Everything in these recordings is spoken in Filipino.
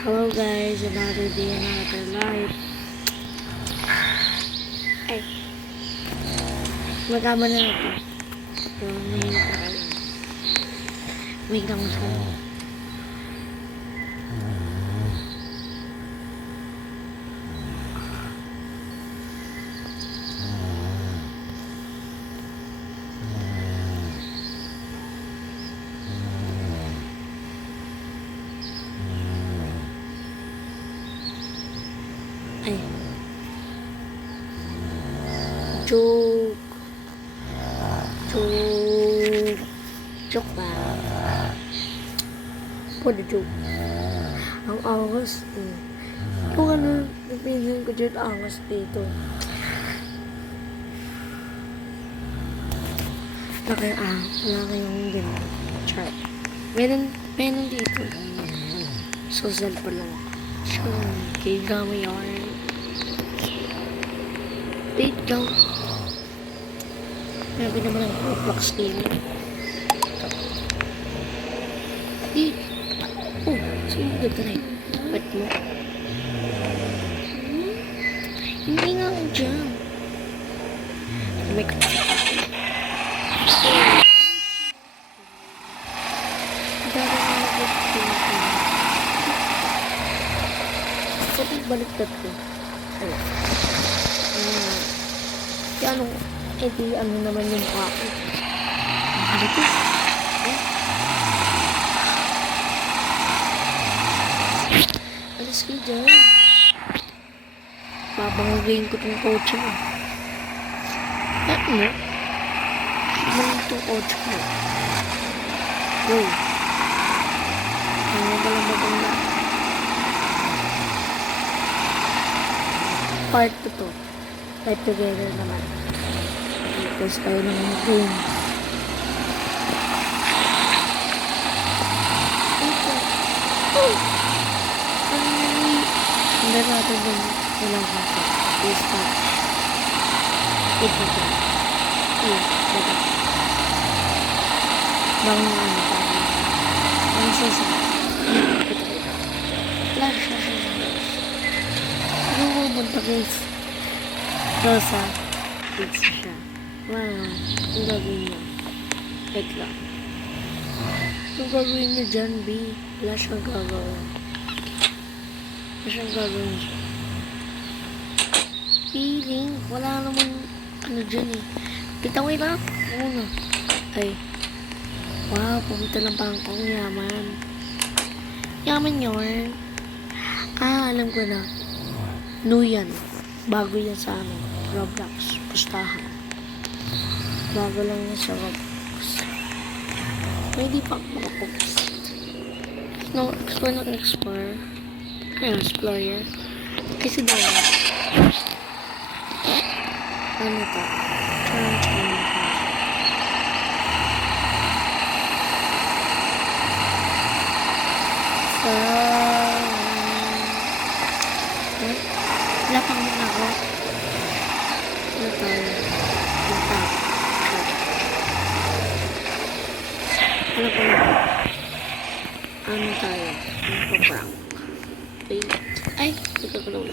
Hello guys, another day, another life. Ay, magkama na ako. So, mahirap na kayo. Wait lang sa ay. Joke. Joke ba? Pwede joke. Ang angas. Kung ano, napinsin ko dito angas dito. Wala kayong ganun. Chart. Meron dito. Social pa lang ako. Sure, kay gamay yarn. Wait lang. Grabe naman ang Roblox game. Oh, sumugod ka na yun. Ba't mo? Hindi nga ako dyan. May kapit ako. Kapit baliktad ko. Kaya ano naman yung ako. Ito. Alis kayo dyan. Babangagayin ko itong coach mo. Ano? Ano itong coach mo? Go. Ano ba lang babang na? Part 2 to. Live together naman. Tapos tayo ng game. Hindi natin yung walang hata. Please stop. Ito ko. Bata. Bangang ano pa. Ang sasa. Flash na siya. Yung pumunta guys. Rosa. Pizza siya. Wow. Ang gagawin niya. Wait lang. Ang gagawin niya dyan, B. Wala siyang gagawin. Wala siyang gagawin siya. Feeling. Wala naman ano dyan eh. Pitaway lang. Ano? Ay. Wow. Pumunta ng Bangkok. Yaman. Yaman yun. Alam ko na. New yan. Bago yan sa Roblox. Pustahan. Bago lang yan sa Roblox. May di pa ako makapost. No, explore ng explore. Ayun, explorer. Kasi daw. Ano to? Turn. Wala pang muna ako. Ano tayo? Ano pa na? Ano tayo? Ano pa prank? Wait. Ay! Ito ko lang.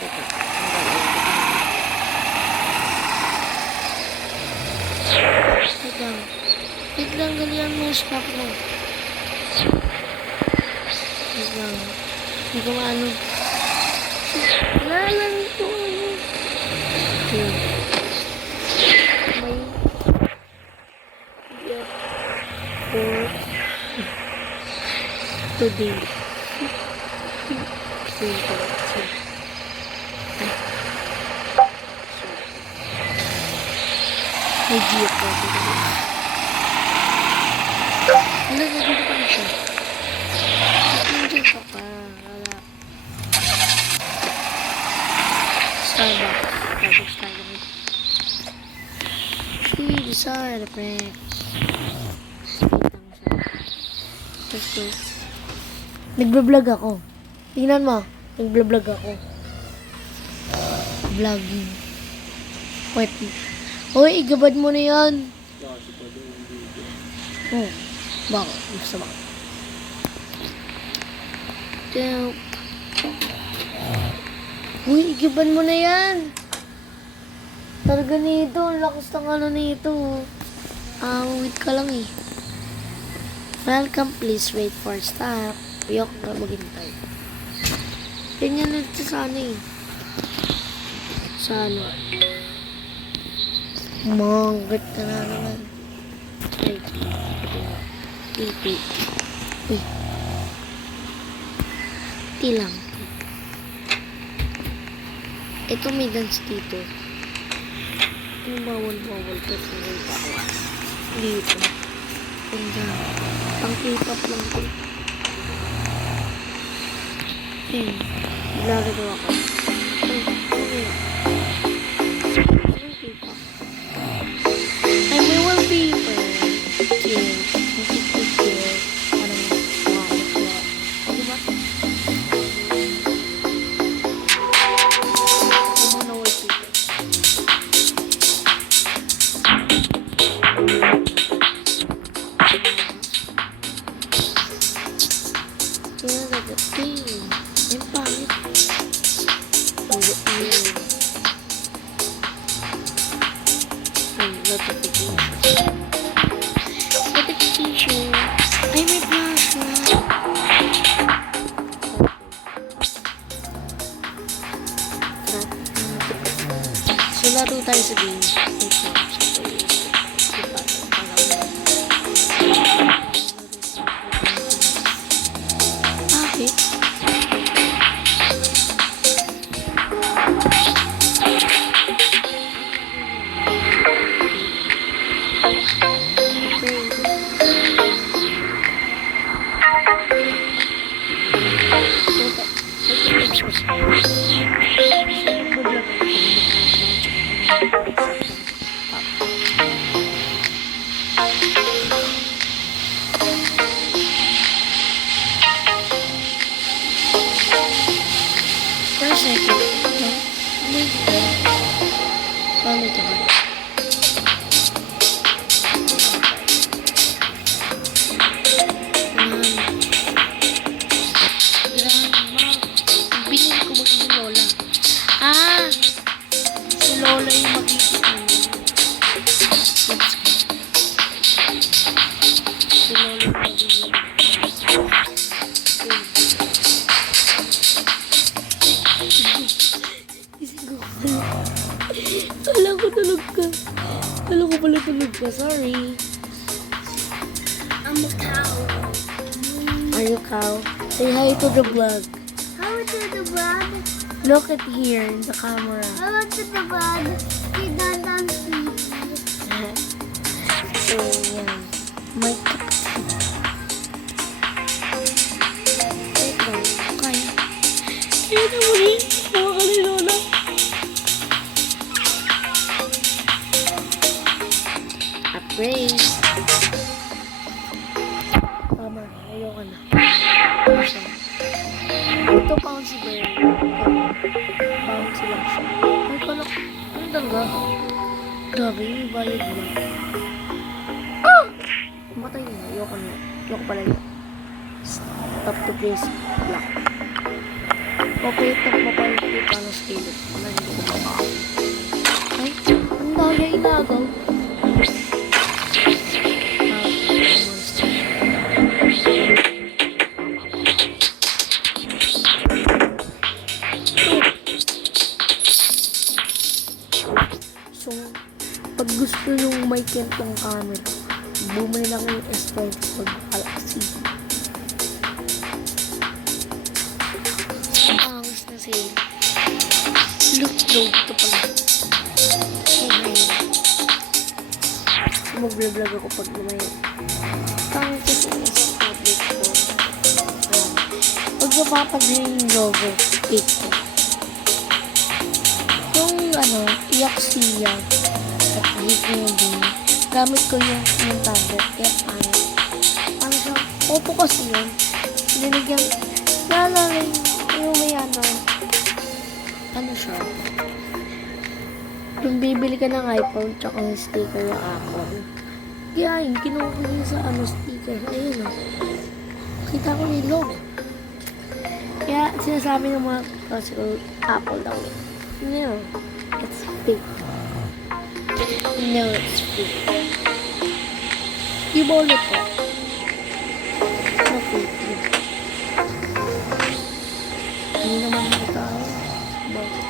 Teka. Wait lang. Ganyan mo yung stock mo. Wait lang. Hindi ko maano. Wala lang ito. Ayan. Today. May giyot ko. Wala, nandito pa rin siya. Nandiyan ka pa. Wala. Starbucks tayo. She decided to prank. Tapos, nagbablog ako. Tingnan mo. Nagbablog ako. Vlogging. Wait. Hoy, igabad mo na yan. Oh. Bakit? Gusto ba? Damn. Uy, igiban mo na yan. Talaga nito. Ang lakas ng ano nito. Wait ka lang eh. Welcome, please wait for stop. Ayoko na maghintay. Ganyan na ito sa ano eh. Sa ano. Manggat ka na naman. Ay. Pipi. Uy. Tilang. Ito may dance dito. Yung bawal-bawal kasi may bawal. Dito. Ganda. Pang K-pop lang ito. Ayun. Naglalagawa ko. Ay, okay. Anong K-pop? Ay, may wallpaper. Chill. Chill. Parang wow. O, diba? Ano na wallpaper? Kaya nagdating. Yung pangit. Ay, notification. Notification. Ay, may flash na. So, laro tayo sa game. Wait lang. Bakit? For a second. Okay. Paano ito ba? Grandma. Binili ko magiging lola. Si lola yung magiging ano. Si lola yung magiging Kala ko tulog ka. Kala ko pala tulog ka. Sorry. I'm a cow. Are you cow? Say hi to the vlog. How to the vlog? Look at here in the camera. How to the vlog? Sit down down sleep. So, yan. My cup of tea. Wait lang. Kaya. Kaya na mo rin. Tawa ka ni Lola. Upgrade. Tama. Ayoko na. Basta. Ito bouncy bear. Bouncy lang siya. Ay, kala ko. Ano talaga? Grabe, may bayad mo. Ah! Matay na. Ayoko na. Ayoko pala yun. Stop to place. Block. Okay, magpapalit paano scale. Wala, hindi ko makaw. Ay, ang daya inagaw. So, pag gusto yung may kentong camera, bumili lang yung S5 mag-Galaxy. Angos na sale. Look, ito pala. Mag-vlog ako pag lumaya. Tangos kasi yung isang tablet ko. Pag mapapansin yung logo, 8 ko. Yung Yaxia at Weekend, gamit ko yung tablet. Kaya ano siya, Oppo kasi yun. Binigyan, naalala yung may ano siya. Kung bibili ka ng iPhone, tsaka yung sticker yung Apple, Kaya yun, kinuha ko yun sa ano, sticker. Ayun o. Kita ko nilog. Kaya sinasabi ng mga kasi apple daw. No, it's fake. No, it's fake. Di ba ulit ko? No, fake. Hindi naman ako tayo. Bakit?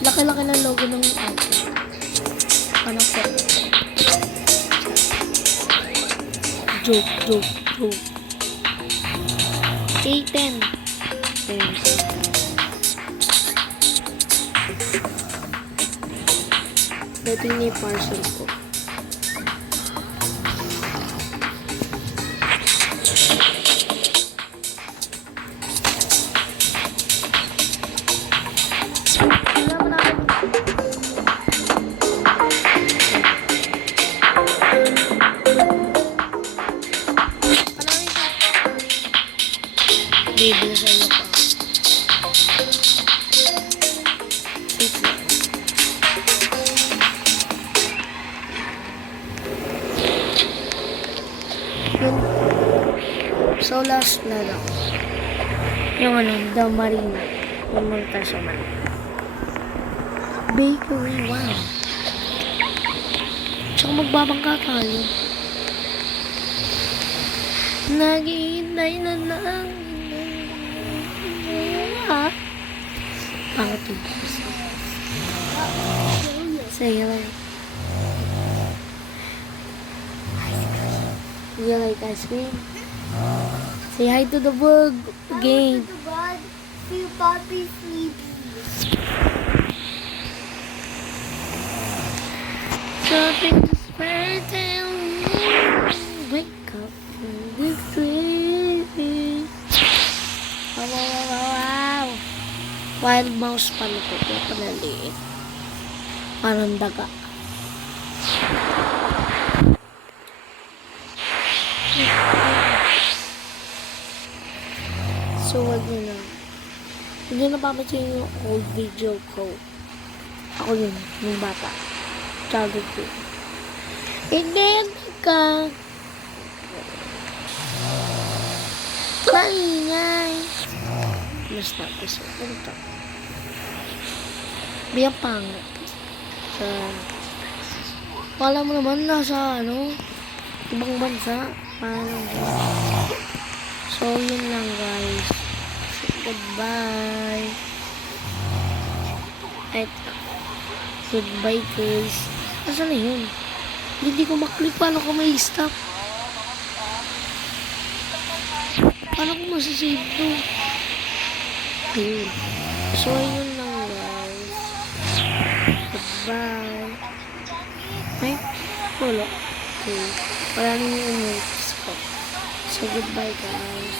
Laki-laki ng logo ng apple. Ano po? Joke, joke, joke. A10. Ito yung parcel ko. Wala mo na bibili sa inyo pa. Wait lang. Yun. So last na lang. Yung ano, The Marina. Pumunta sa Manila. Bakery, wow. Tsaka magbabangka tayo. Naghihintay na lang. Ah? Pangat yung puso. Say hello. Do you like ice cream? Say hi to the vlog again. The bud. See Poppy sleepy. Something's burning. Wake up from this sleep. Wow, wow, wow, wow, wow. Wild mouse pala ito. Kaya pala liit. Parang daga. So, wag nyo na. Hindi na papansin yung old video ko. Ako yun, yung bata. Childhood ko. Hindi ka maingay. Basta episode. Ganito. Biyang pangit. Sa wala mo naman nasa ano ibang bansa. Paano ba? So, yun lang guys. So, goodbye. Goodbye guys. Nasaan na yun? Hindi ko maklik. Paano ko may stop? Paano ko masasave to? Ayun. So, yun lang guys. Goodbye. Ay, wala. Okay. Wala nang yung notes ko. So, goodbye guys.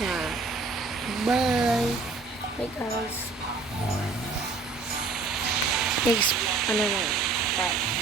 Yeah. Bye. Bye guys. Thanks. Ano na. Bye.